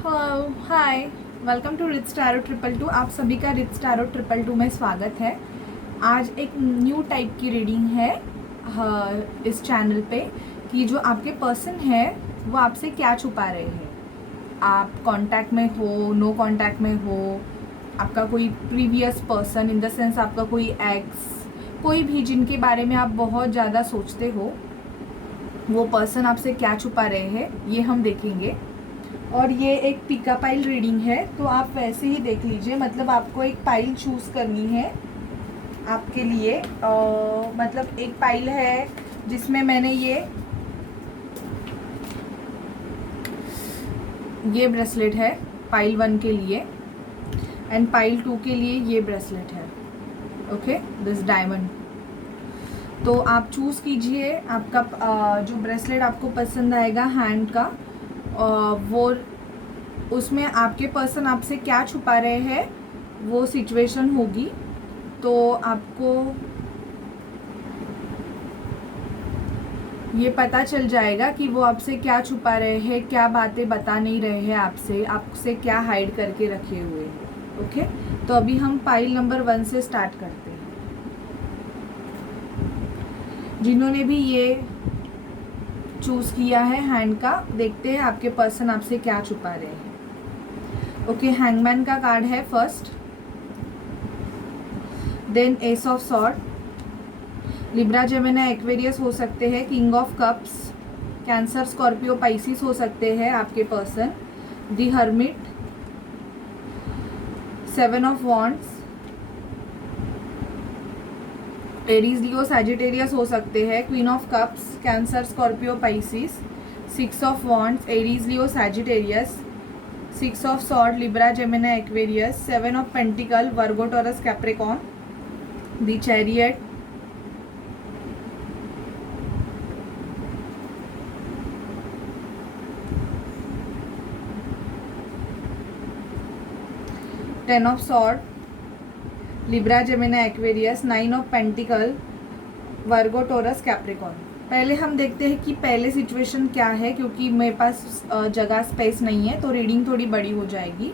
Hello hi, welcome to rich tarot triple two. आप सभी का रिच टैरो ट्रिपल टू में स्वागत है। आज एक न्यू टाइप की रीडिंग है इस चैनल पे कि जो आपके पर्सन है वो आपसे क्या छुपा रहे हैं। आप कांटेक्ट में हो, नो कांटेक्ट में हो, आपका कोई previous person in the sense आपका कोई एक्स, कोई भी जिनके बारे में आप बहुत ज़्यादा सोचते हो, वो पर्सन आपसे क्या छुपा रहे हैं ये हम देखेंगे। और ये एक पिका पाइल रीडिंग है, तो आप वैसे ही देख लीजिए। मतलब आपको एक पाइल चूज़ करनी है आपके लिए। मतलब एक पाइल है जिसमें मैंने ये ब्रेसलेट है पाइल 1 के लिए, एंड पाइल 2 के लिए ये ब्रेसलेट है। Okay, this diamond. तो आप चूज़ कीजिए आपका जो ब्रेसलेट आपको पसंद आएगा हैंड का, वो उसमें आपके पर्सन आपसे क्या छुपा रहे हैं वो सिचुएशन होगी। तो आपको ये पता चल जाएगा कि वो आपसे क्या छुपा रहे हैं, क्या बातें बता नहीं रहे हैं आपसे क्या हाइड करके रखे हुए हैं। ओके, तो अभी हम पाइल नंबर 1 से स्टार्ट करते हैं। जिन्होंने भी ये चूज़ किया है हैंड का, देखते हैं आपके पर्सन आपसे क्या छुपा रहे हैं। ओके, हैंगमैन का कार्ड है first, then ace of sword, Libra Gemini Aquarius हो सकते हैं, king of cups, Cancer Scorpio Pisces हो सकते हैं आपके person, the hermit, 7 of wands, Aries Leo Sagittarius हो सकते हैं, queen of cups, Cancer Scorpio Pisces, 6 of wands, Aries Leo Sagittarius, 6 of sword, Libra Gemini Aquarius, 7 of pentacle, Virgo Taurus Capricorn, the chariot, ten of sword, Libra Gemini Aquarius, 9 of pentacle, Virgo Taurus Capricorn. पहले हम देखते हैं कि पहले situation क्या है, क्योंकि मेरे पास जगह स्पेस नहीं है तो रीडिंग थोड़ी बड़ी हो जाएगी।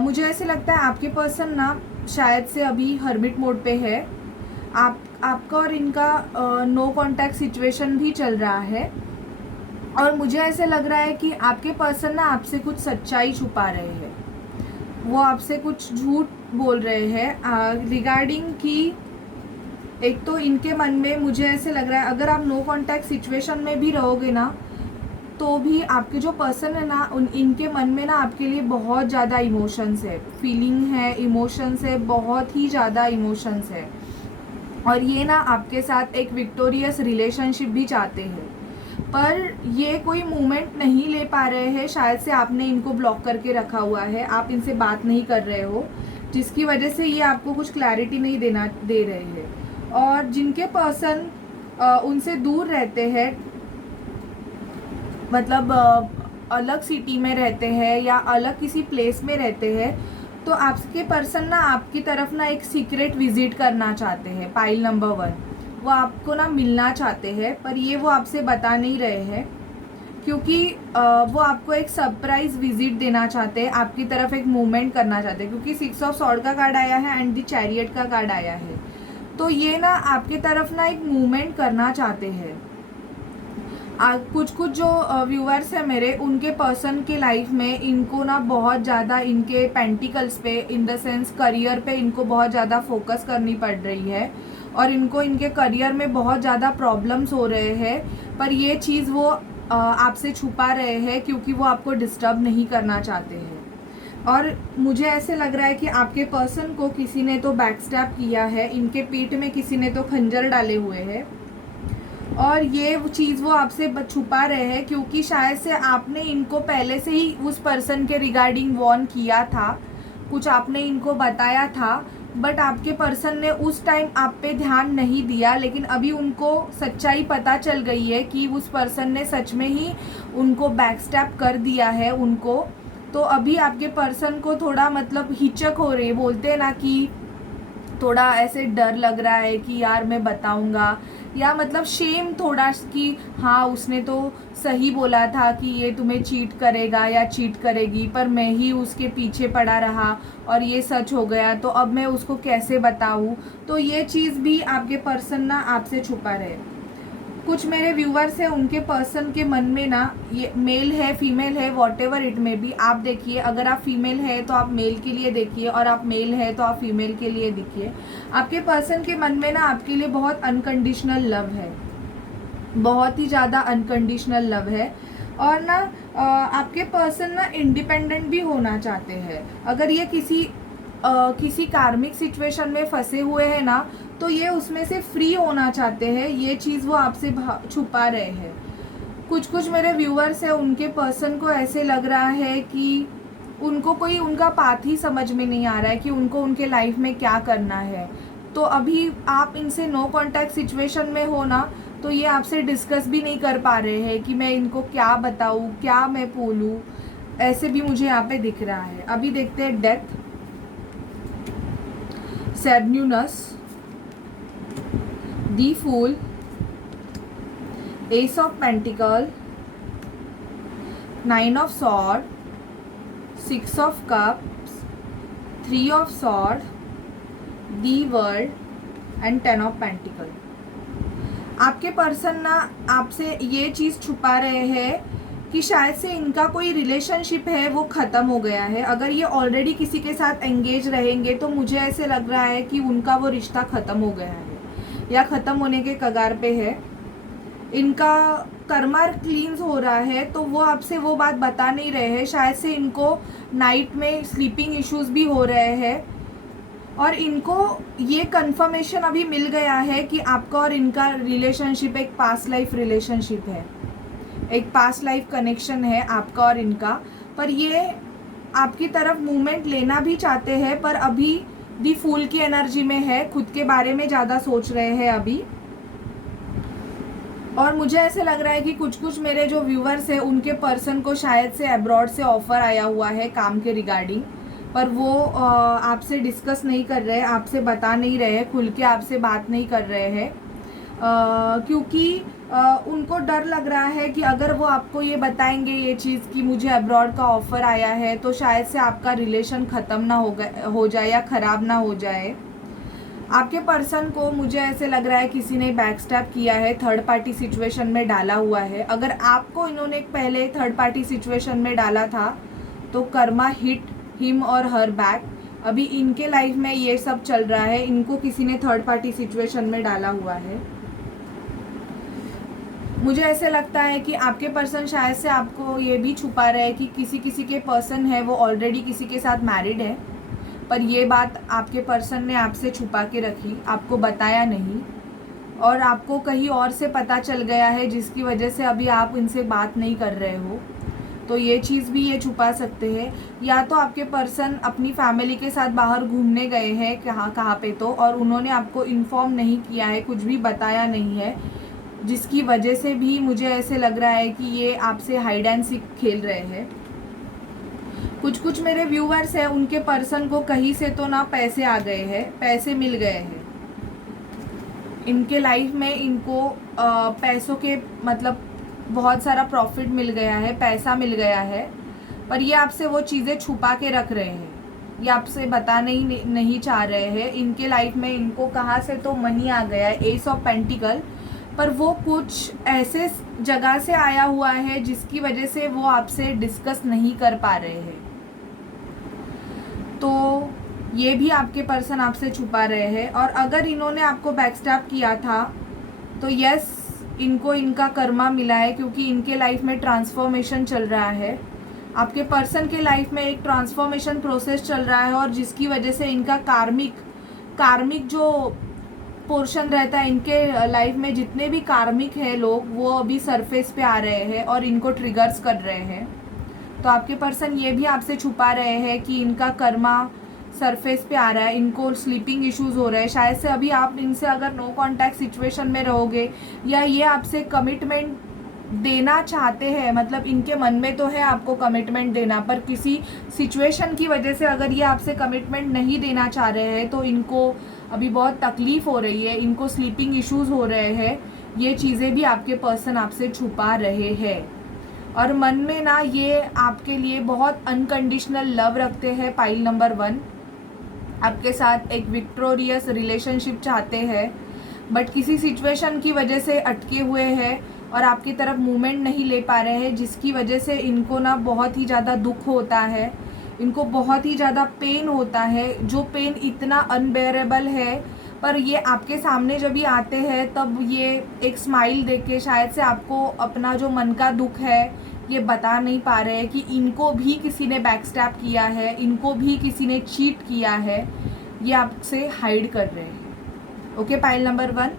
मुझे ऐसे लगता है आपके पर्सन ना शायद से अभी हर्मिट मोड पे है। आपका और इनका नो कांटेक्ट सिचुएशन भी चल रहा है, और मुझे ऐसे लग रहा है कि आपके पर्सन ना आपसे कुछ सच्चाई छुपा रहे हैं। वो आपसे कुछ झूठ बोल रहे हैं रिगार्डिंग कि एक तो इनके मन में मुझे ऐसे लग रहा है अगर आप नो कांटेक्ट सिचुएशन में भी रहोगे ना, तो भी आपके जो पर्सन है ना इनके मन में ना आपके लिए बहुत ज़्यादा इमोशंस है, फीलिंग है, इमोशंस है, बहुत ही ज़्यादा इमोशंस है। और ये ना आपके साथ एक विक्टोरियस रिलेशनशिप भी चाहते हैं, पर ये कोई मूवमेंट नहीं ले पा रहे हैं। शायद से आपने इनको ब्लॉक करके रखा हुआ है, आप इनसे बात नहीं कर रहे हो, जिसकी वजह से ये आपको कुछ क्लैरिटी नहीं दे रहे हैं। और जिनके पर्सन उनसे दूर रहते हैं, मतलब अलग सिटी में रहते हैं या अलग किसी प्लेस में रहते हैं, तो आपके पर्सन ना आपकी तरफ ना एक सीक्रेट विजिट करना चाहते हैं। पाइल नंबर 1, वो आपको ना मिलना चाहते हैं, पर ये वो आपसे बता नहीं रहे हैं, क्योंकि वो आपको एक सरप्राइज विजिट देना चाहते हैं, आपकी तरफ एक मूवमेंट करना चाहते हैं, क्योंकि 6 ऑफ सॉर्ड का कार्ड आया है एंड द चैरियट का कार्ड आया है। तो ये ना आपकी तरफ ना एक मूवमेंट करना चाहते हैं। कुछ जो व्यूअर्स हैं मेरे, उनके पर्सन के लाइफ में इनको ना बहुत ज़्यादा इनके पेंटिकल्स पे, इन द सेंस करियर पे इनको बहुत ज़्यादा फोकस करनी पड़ रही है, और इनको इनके करियर में बहुत ज़्यादा प्रॉब्लम्स हो रहे हैं। पर ये चीज़ वो आपसे छुपा रहे हैं, क्योंकि वो आपको डिस्टर्ब नहीं करना चाहते हैं। और मुझे ऐसे लग रहा है कि आपके पर्सन को किसी ने तो बैकस्टैप किया है, इनके पीठ में किसी ने तो खंजर डाले हुए हैं, और ये चीज़ वो आपसे छुपा रहे हैं, क्योंकि शायद से आपने इनको पहले से ही उस पर्सन के रिगार्डिंग वॉर्न किया था, कुछ आपने इनको बताया था, बट आपके पर्सन ने उस टाइम आप पे ध्यान नहीं दिया। लेकिन अभी उनको सच्चाई पता चल गई है कि उस पर्सन ने सच में ही उनको बैकस्टैप कर दिया है उनको। तो अभी आपके पर्सन को थोड़ा मतलब हिचक हो रही है, बोलते हैं ना कि थोड़ा ऐसे डर लग रहा है कि यार मैं बताऊंगा या मतलब शेम थोड़ा कि हाँ उसने तो सही बोला था कि ये तुम्हें चीट करेगा या चीट करेगी, पर मैं ही उसके पीछे पड़ा रहा और ये सच हो गया, तो अब मैं उसको कैसे बताऊँ। तो ये चीज़ भी आपके पर्सन ना आपसे छुपा रहे। कुछ मेरे व्यूवर्स हैं, उनके पर्सन के मन में ना, ये मेल है फीमेल है वॉट एवर इट में भी, आप देखिए, अगर आप फीमेल है तो आप मेल के लिए देखिए और आप मेल है तो आप फीमेल के लिए देखिए। आपके पर्सन के मन में ना आपके लिए बहुत अनकंडीशनल लव है, बहुत ही ज़्यादा अनकंडीशनल लव है। और ना आपके पर्सन ना इंडिपेंडेंट भी होना चाहते हैं। अगर ये किसी कार्मिक सिचुएशन में फंसे हुए हैं ना, तो ये उसमें से फ्री होना चाहते हैं। ये चीज़ वो आपसे छुपा रहे हैं। कुछ मेरे व्यूअर्स हैं, उनके पर्सन को ऐसे लग रहा है कि उनको कोई उनका पाथ ही समझ में नहीं आ रहा है कि उनको उनके लाइफ में क्या करना है। तो अभी आप इनसे नो कांटेक्ट सिचुएशन में हो ना, तो ये आपसे डिस्कस भी नहीं कर पा रहे हैं कि मैं इनको क्या बताऊँ, क्या मैं बोलूँ, ऐसे भी मुझे यहाँ पे दिख रहा है। अभी देखते हैं डेथ, सैडन्यूनस, the fool, ace of pentacle, 9 of sword, 6 of cups, 3 of sword, the world and 10 of pentacle. आपके पर्सन ना आपसे ये चीज़ छुपा रहे हैं कि शायद से इनका कोई रिलेशनशिप है वो ख़त्म हो गया है। अगर ये ऑलरेडी किसी के साथ एंगेज रहेंगे तो मुझे ऐसे लग रहा है कि उनका वो रिश्ता ख़त्म हो गया है या ख़त्म होने के कगार पे है। इनका कर्मा क्लींस हो रहा है, तो वो आपसे वो बात बता नहीं रहे हैं। शायद से इनको नाइट में स्लीपिंग इश्यूज भी हो रहे हैं और इनको ये कंफर्मेशन अभी मिल गया है कि आपका और इनका रिलेशनशिप एक पास्ट लाइफ रिलेशनशिप है, एक पास्ट लाइफ कनेक्शन है आपका और इनका। पर ये आपकी तरफ मूवमेंट लेना भी चाहते हैं, पर अभी दी फूल की एनर्जी में है, खुद के बारे में ज़्यादा सोच रहे हैं अभी। और मुझे ऐसे लग रहा है कि कुछ मेरे जो व्यूवर्स हैं, उनके पर्सन को शायद से अब्रॉड से ऑफ़र आया हुआ है काम के रिगार्डिंग, पर वो आपसे डिस्कस नहीं कर रहे, आपसे बता नहीं रहे, खुल के आपसे बात नहीं कर रहे हैं, क्योंकि उनको डर लग रहा है कि अगर वो आपको ये बताएंगे ये चीज़ कि मुझे अब्रॉड का ऑफ़र आया है, तो शायद से आपका रिलेशन ख़त्म ना हो जाए या ख़राब ना हो जाए। आपके पर्सन को मुझे ऐसे लग रहा है किसी ने बैकस्टैप किया है, थर्ड पार्टी सिचुएशन में डाला हुआ है। अगर आपको इन्होंने पहले थर्ड पार्टी सिचुएशन में डाला था तो कर्मा हिट हिम और हर बैक। अभी इनके लाइफ में ये सब चल रहा है, इनको किसी ने थर्ड पार्टी सिचुएशन में डाला हुआ है। मुझे ऐसे लगता है कि आपके पर्सन शायद से आपको ये भी छुपा रहे हैं कि किसी के पर्सन है वो ऑलरेडी किसी के साथ मैरिड है, पर ये बात आपके पर्सन ने आपसे छुपा के रखी, आपको बताया नहीं, और आपको कहीं और से पता चल गया है जिसकी वजह से अभी आप इनसे बात नहीं कर रहे हो। तो ये चीज़ भी ये छुपा सकते हैं। या तो आपके पर्सन अपनी फैमिली के साथ बाहर घूमने गए हैं कहाँ पे तो, और उन्होंने आपको इन्फॉर्म नहीं किया है, कुछ भी बताया नहीं है, जिसकी वजह से भी मुझे ऐसे लग रहा है कि ये आपसे हाइड एंड सीक खेल रहे हैं। कुछ मेरे व्यूवर्स हैं, उनके पर्सन को कहीं से तो ना पैसे आ गए हैं, पैसे मिल गए हैं इनके लाइफ में, इनको पैसों के मतलब बहुत सारा प्रॉफिट मिल गया है, पैसा मिल गया है, पर ये आपसे वो चीज़ें छुपा के रख रहे हैं, ये आपसे बता नहीं चाह रहे हैं। इनके लाइफ में इनको कहाँ से तो मनी आ गया है, एस ऑफ पेंटिकल, पर वो कुछ ऐसे जगह से आया हुआ है जिसकी वजह से वो आपसे डिस्कस नहीं कर पा रहे हैं। तो ये भी आपके पर्सन आपसे छुपा रहे हैं। और अगर इन्होंने आपको बैकस्टैप किया था तो यस, इनको इनका कर्मा मिला है, क्योंकि इनके लाइफ में ट्रांसफॉर्मेशन चल रहा है। आपके पर्सन के लाइफ में एक ट्रांसफॉर्मेशन प्रोसेस चल रहा है, और जिसकी वजह से इनका कार्मिक जो पोर्शन रहता है इनके लाइफ में, जितने भी कार्मिक है लोग, वो अभी सरफेस पे आ रहे हैं और इनको ट्रिगर्स कर रहे हैं। तो आपके पर्सन ये भी आपसे छुपा रहे हैं कि इनका कर्मा सरफेस पे आ रहा है, इनको स्लीपिंग इश्यूज हो रहे हैं। शायद से अभी आप इनसे अगर नो कांटेक्ट सिचुएशन में रहोगे, या ये आपसे कमिटमेंट देना चाहते हैं, मतलब इनके मन में तो है आपको कमिटमेंट देना, पर किसी सिचुएशन की वजह से अगर ये आपसे कमिटमेंट नहीं देना चाह रहे हैं, तो इनको अभी बहुत तकलीफ़ हो रही है, इनको स्लीपिंग इश्यूज़ हो रहे हैं, ये चीज़ें भी आपके पर्सन आपसे छुपा रहे हैं। और मन में ना ये आपके लिए बहुत अनकंडीशनल लव रखते हैं। पाइल नंबर 1 आपके साथ एक विक्टोरियस रिलेशनशिप चाहते हैं, बट किसी सिचुएशन की वजह से अटके हुए हैं और आपकी तरफ मूवमेंट नहीं ले पा रहे हैं, जिसकी वजह से इनको ना बहुत ही ज़्यादा दुख होता है, इनको बहुत ही ज़्यादा पेन होता है, जो पेन इतना अनबेरेबल है। पर ये आपके सामने जब ये आते हैं तब ये एक स्माइल देके के शायद से आपको अपना जो मन का दुख है ये बता नहीं पा रहे हैं कि इनको भी किसी ने बैकस्टैप किया है, इनको भी किसी ने चीट किया है, ये आपसे हाइड कर रहे हैं। ओके पाइल नंबर 1,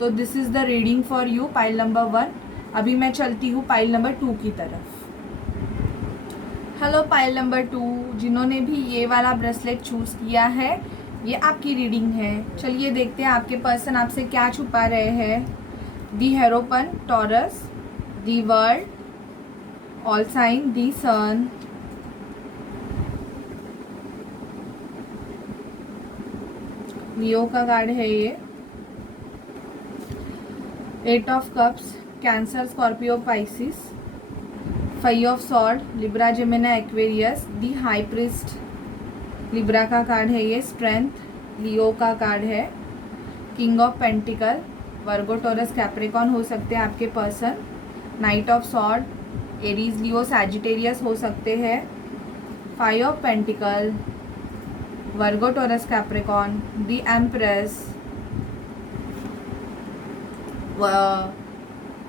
तो this is the reading for you pile number 1। अभी मैं चलती हूँ पाइल नंबर 2 की तरफ। हेलो पाइल नंबर 2, जिन्होंने भी ये वाला ब्रेसलेट चूज़ किया है, ये आपकी रीडिंग है। चलिए देखते हैं आपके पर्सन आपसे क्या छुपा रहे हैं। The hierophant, Taurus, the world, all sign, the sun, Leo का कार्ड है ये, 8 of cups, Cancer, Scorpio, Pisces, 5 of sword, Libra, Gemini, Aquarius, the high priest, Libra का कार्ड है ये, स्ट्रेंथ, लियो का कार्ड है, king of pentacle, Virgo, Taurus, Capricorn हो सकते हैं आपके person, knight of sword, Aries, Leo, Sagittarius हो सकते हैं, 5 of pentacle, Virgo, Taurus, Capricorn, the empress,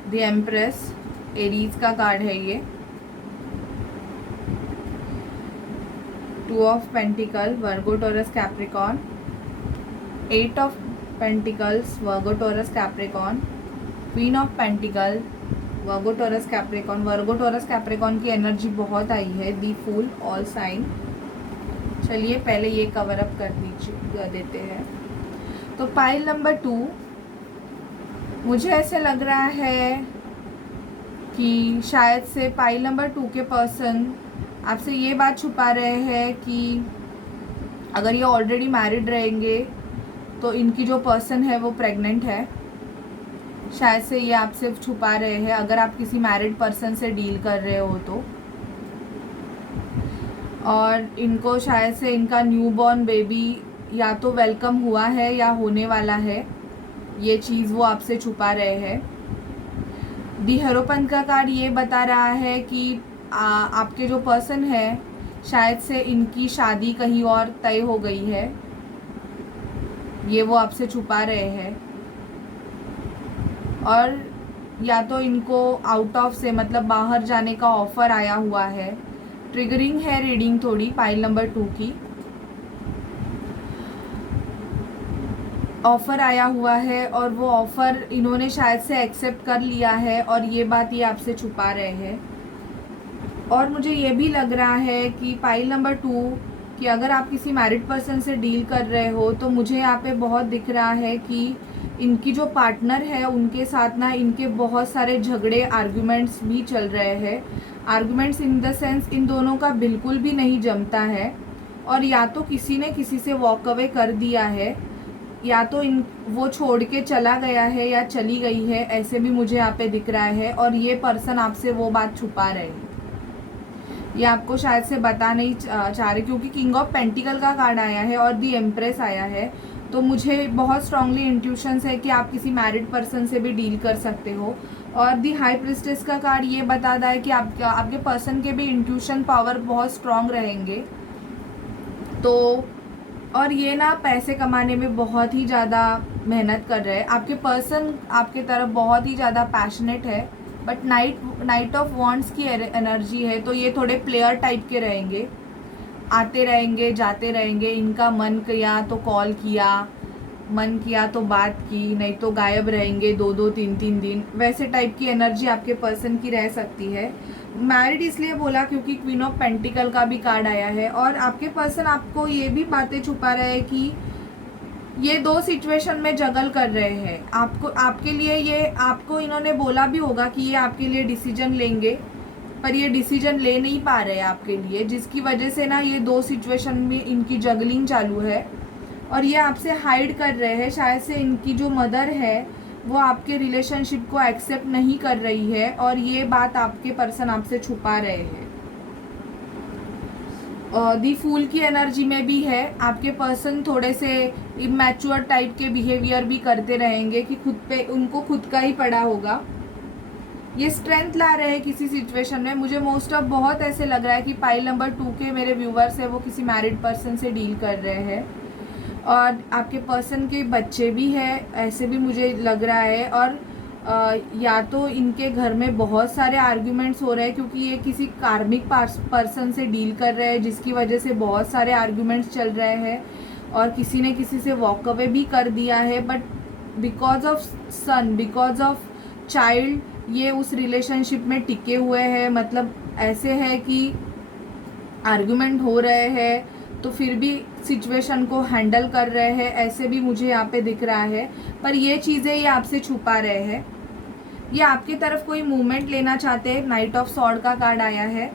the empress, Aries का कार्ड है ये, 2 of pentacle, Virgo, Taurus, Capricorn, 8 of pentacles, Virgo, Taurus, Capricorn, queen of pentacle, Virgo, Taurus, Capricorn. Virgo, Taurus, Capricorn की energy बहुत आई है। दी फूल, all sign. चलिए पहले ये cover up कर देते हैं। तो पाइल नंबर 2, मुझे ऐसे लग रहा है कि शायद से पाइल नंबर 2 के पर्सन आपसे ये बात छुपा रहे हैं कि अगर ये ऑलरेडी मैरिड रहेंगे तो इनकी जो पर्सन है वो प्रेग्नेंट है। शायद से ये आपसे छुपा रहे हैं अगर आप किसी मैरिड पर्सन से डील कर रहे हो तो। और इनको शायद से इनका न्यूबॉर्न बेबी या तो वेलकम हुआ है या होने वाला है, ये चीज़ वो आपसे छुपा रहे हैं। दी हेरोपन का कार्ड ये बता रहा है कि आपके जो पर्सन है शायद से इनकी शादी कहीं और तय हो गई है, ये वो आपसे छुपा रहे हैं। और या तो इनको आउट ऑफ से मतलब बाहर जाने का ऑफ़र आया हुआ है। ट्रिगरिंग है रीडिंग थोड़ी पाइल नंबर 2 की। ऑफ़र आया हुआ है और वो ऑफ़र इन्होंने शायद से एक्सेप्ट कर लिया है और ये बात ये आपसे छुपा रहे हैं। और मुझे ये भी लग रहा है कि पाइल नंबर 2 कि अगर आप किसी मैरिड पर्सन से डील कर रहे हो तो मुझे यहाँ पे बहुत दिख रहा है कि इनकी जो पार्टनर है उनके साथ ना इनके बहुत सारे झगड़े, आर्ग्यूमेंट्स भी चल रहे हैं। Arguments in the sense in दोनों का बिल्कुल भी नहीं जमता है और या तो किसी ने किसी से वॉक अवे कर दिया है या तो वो छोड़ के चला गया है या चली गई है, ऐसे भी मुझे यहाँ पे दिख रहा है। और ये पर्सन आपसे वो बात छुपा रहे हैं, ये आपको शायद से बता नहीं चाह रहे क्योंकि किंग ऑफ पेंटिकल का कार्ड आया है और दी एम्प्रेस आया है। तो मुझे बहुत स्ट्रांगली इंट्यूशंस है कि आप किसी मैरिड पर्सन से भी डील कर सकते हो। और दी हाई प्रिस्टेस का कार्ड ये बताता है कि आपके पर्सन के भी इंट्यूशन पावर बहुत स्ट्रांग रहेंगे। तो और ये ना पैसे कमाने में बहुत ही ज़्यादा मेहनत कर रहे हैं। आपके पर्सन आपके तरफ बहुत ही ज़्यादा पैशनेट है, बट नाइट ऑफ वॉन्ड्स की एनर्जी है, तो ये थोड़े प्लेयर टाइप के रहेंगे, आते रहेंगे जाते रहेंगे। इनका मन किया तो कॉल किया, मन किया तो बात की, नहीं तो गायब रहेंगे 2-2 3-3 दिन, वैसे टाइप की एनर्जी आपके पर्सन की रह सकती है। मैरिड इसलिए बोला क्योंकि क्वीन ऑफ पेंटिकल का भी कार्ड आया है और आपके पर्सन आपको ये भी बातें छुपा रहे हैं कि ये 2 सिचुएशन में जगल कर रहे हैं। आपके लिए ये आपको इन्होंने बोला भी होगा कि ये आपके लिए डिसीजन लेंगे, पर ये डिसीजन ले नहीं पा रहे हैं आपके लिए, जिसकी वजह से ना ये 2 सिचुएशन में इनकी जगलिंग चालू है। और ये आपसे हाइड कर रहे हैं। शायद से इनकी जो मदर है वो आपके रिलेशनशिप को एक्सेप्ट नहीं कर रही है और ये बात आपके पर्सन आपसे छुपा रहे हैं। दी फूल की एनर्जी में भी है। आपके पर्सन थोड़े से इमैच्योर टाइप के बिहेवियर भी करते रहेंगे कि खुद पे उनको खुद का ही पड़ा होगा। ये स्ट्रेंथ ला रहे हैं किसी सिचुएशन में। मुझे मोस्ट ऑफ बहुत ऐसे लग रहा है कि पाइल नंबर 2 के मेरे व्यूवर्स है वो किसी मैरिड पर्सन से डील कर रहे हैं और आपके पर्सन के बच्चे भी हैं, ऐसे भी मुझे लग रहा है। और या तो इनके घर में बहुत सारे आर्ग्यूमेंट्स हो रहे हैं क्योंकि ये किसी कार्मिक पर्सन से डील कर रहे हैं जिसकी वजह से बहुत सारे आर्ग्यूमेंट्स चल रहे हैं और किसी ने किसी से वॉक अवे भी कर दिया है। But because of son, because of child, ये उस रिलेशनशिप में टिके हुए हैं। मतलब ऐसे है कि आर्ग्यूमेंट हो रहे हैं तो फिर भी सिचुएशन को हैंडल कर रहे हैं, ऐसे भी मुझे यहाँ पे दिख रहा है। पर ये चीज़ें ये आपसे छुपा रहे हैं। ये आपकी तरफ कोई मूवमेंट लेना चाहते हैं। नाइट ऑफ सॉर्ड का कार्ड आया है,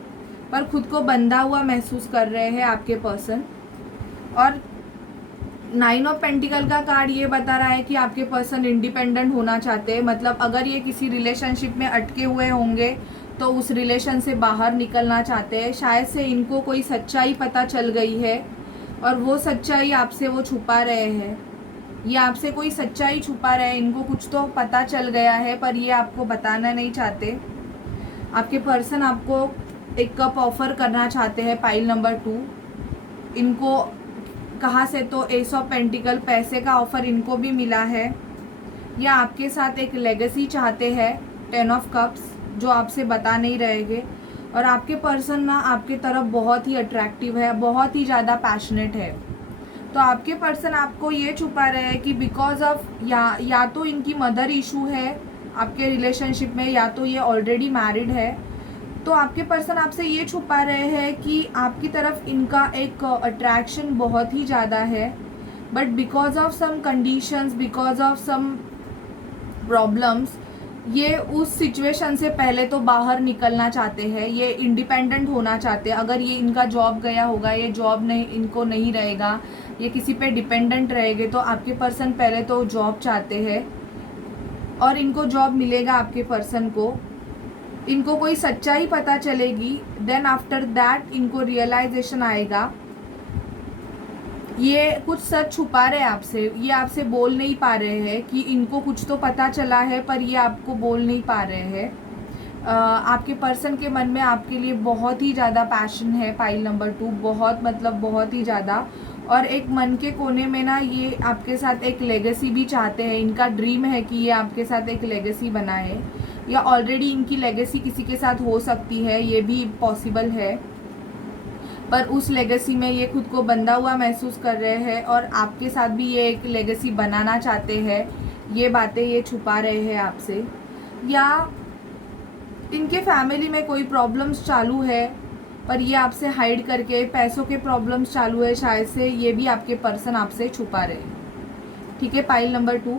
पर खुद को बंधा हुआ महसूस कर रहे हैं आपके पर्सन। और 9 ऑफ पेंटिकल का कार्ड ये बता रहा है कि आपके पर्सन इंडिपेंडेंट होना चाहते हैं। मतलब अगर ये किसी रिलेशनशिप में अटके हुए होंगे तो उस रिलेशन से बाहर निकलना चाहते हैं। शायद से इनको कोई सच्चाई पता चल गई है और वो सच्चाई आपसे वो छुपा रहे हैं। ये आपसे कोई सच्चाई छुपा रहे हैं, इनको कुछ तो पता चल गया है पर ये आपको बताना नहीं चाहते। आपके पर्सन आपको एक कप ऑफर करना चाहते हैं, पाइल नंबर 2। इनको कहाँ से, तो एस ऑफ पेंटिकल, पैसे का ऑफर इनको भी मिला है। या आपके साथ एक लेगेसी चाहते हैं, 10 ऑफ कप्स, जो आपसे बता नहीं रहेंगे। और आपके पर्सन ना आपके तरफ बहुत ही अट्रैक्टिव है, बहुत ही ज़्यादा पैशनेट है। तो आपके पर्सन आपको ये छुपा रहे हैं कि बिकॉज ऑफ या तो इनकी मदर इशू है आपके रिलेशनशिप में, या तो ये ऑलरेडी मैरिड है। तो आपके पर्सन आपसे ये छुपा रहे हैं कि आपकी तरफ इनका एक अट्रैक्शन बहुत ही ज़्यादा है, but because of some conditions, because of some problems, ये उस सिचुएशन से पहले तो बाहर निकलना चाहते हैं। ये इंडिपेंडेंट होना चाहते हैं। अगर ये इनका जॉब गया होगा, ये जॉब नहीं, इनको नहीं रहेगा, ये किसी पे डिपेंडेंट रहेंगे, तो आपके पर्सन पहले तो जॉब चाहते हैं और इनको जॉब मिलेगा आपके पर्सन को। इनको कोई सच्चाई पता चलेगी, देन आफ्टर दैट इनको रियलाइजेशन आएगा। ये कुछ सच छुपा रहे हैं आपसे, ये आपसे बोल नहीं पा रहे हैं कि इनको कुछ तो पता चला है पर ये आपको बोल नहीं पा रहे हैं। आपके पर्सन के मन में आपके लिए बहुत ही ज़्यादा पैशन है, पाइल नंबर 2, बहुत मतलब बहुत ही ज़्यादा। और एक मन के कोने में ना ये आपके साथ एक लेगेसी भी चाहते हैं। इनका ड्रीम है कि ये आपके साथ एक लेगेसी बनाए, या ऑलरेडी इनकी लेगेसी किसी के साथ हो सकती है, ये भी पॉसिबल है। पर उस लेगेसी में ये खुद को बंधा हुआ महसूस कर रहे हैं और आपके साथ भी ये एक लेगेसी बनाना चाहते हैं। ये बातें ये छुपा रहे हैं आपसे। या इनके फैमिली में कोई प्रॉब्लम्स चालू है पर ये आपसे हाइड करके, पैसों के प्रॉब्लम्स चालू है शायद से, ये भी आपके पर्सन आपसे छुपा रहे हैं। ठीक है, पाइल नंबर 2।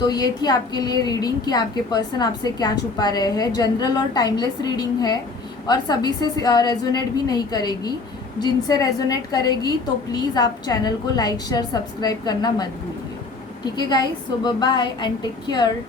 तो ये थी आपके लिए रीडिंग कि आपके पर्सन आपसे क्या छुपा रहे हैं। जनरल और टाइमलेस रीडिंग है और सभी से रेजोनेट भी नहीं करेगी। जिनसे रेजोनेट करेगी तो प्लीज़ आप चैनल को लाइक, शेयर, सब्सक्राइब करना मत भूलिए। ठीक है guys, so bye bye and take care.